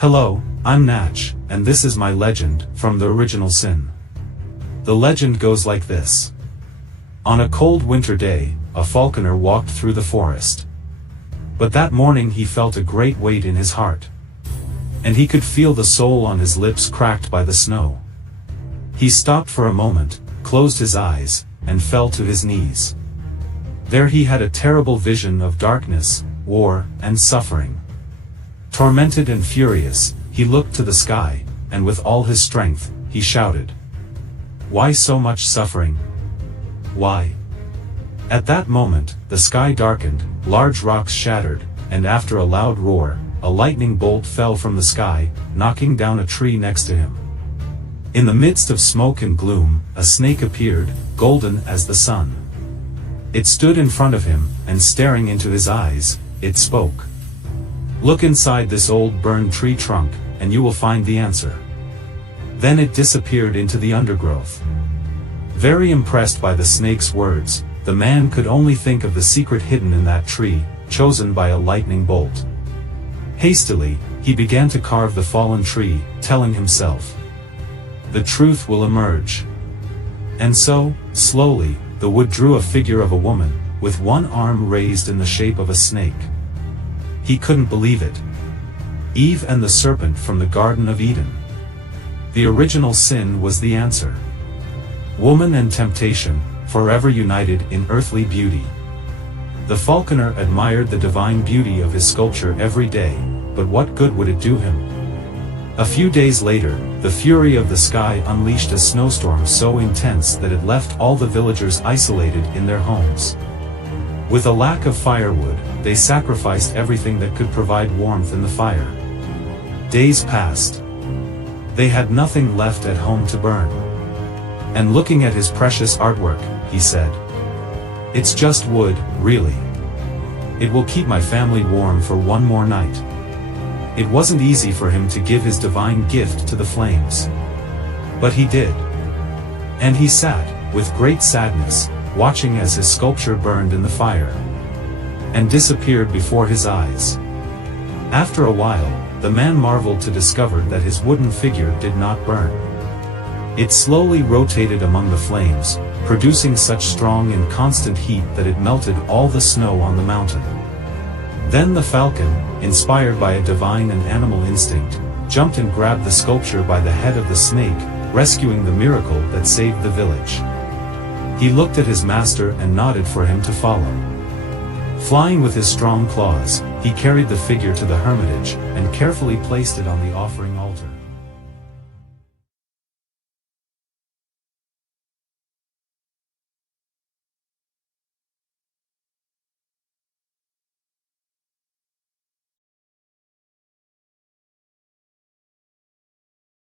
Hello, I'm Natch, and this is my legend, from The Original Sin. The legend goes like this. On a cold winter day, a falconer walked through the forest. But that morning he felt a great weight in his heart. And he could feel the soul on his lips cracked by the snow. He stopped for a moment, closed his eyes, and fell to his knees. There he had a terrible vision of darkness, war, and suffering. Tormented and furious, he looked to the sky, and with all his strength, he shouted, "Why so much suffering? Why?" At that moment, the sky darkened, large rocks shattered, and after a loud roar, a lightning bolt fell from the sky, knocking down a tree next to him. In the midst of smoke and gloom, a snake appeared, golden as the sun. It stood in front of him, and staring into his eyes, it spoke. "Look inside this old burned tree trunk, and you will find the answer." Then it disappeared into the undergrowth. Very impressed by the snake's words, the man could only think of the secret hidden in that tree, chosen by a lightning bolt. Hastily, he began to carve the fallen tree, telling himself, "The truth will emerge." And so, slowly, the wood drew a figure of a woman, with one arm raised in the shape of a snake. He couldn't believe it. Eve and the serpent from the Garden of Eden. The original sin was the answer. Woman and temptation, forever united in earthly beauty. The falconer admired the divine beauty of his sculpture every day, but what good would it do him? A few days later, the fury of the sky unleashed a snowstorm so intense that it left all the villagers isolated in their homes. With a lack of firewood, they sacrificed everything that could provide warmth in the fire. Days passed. They had nothing left at home to burn. And looking at his precious artwork, he said, "It's just wood, really. It will keep my family warm for one more night." It wasn't easy for him to give his divine gift to the flames. But he did. And he sat, with great sadness, watching as his sculpture burned in the fire, and disappeared before his eyes. After a while, the man marveled to discover that his wooden figure did not burn. It slowly rotated among the flames, producing such strong and constant heat that it melted all the snow on the mountain. Then the falcon, inspired by a divine and animal instinct, jumped and grabbed the sculpture by the head of the snake, rescuing the miracle that saved the village. He looked at his master and nodded for him to follow. Flying with his strong claws, he carried the figure to the hermitage, and carefully placed it on the offering altar.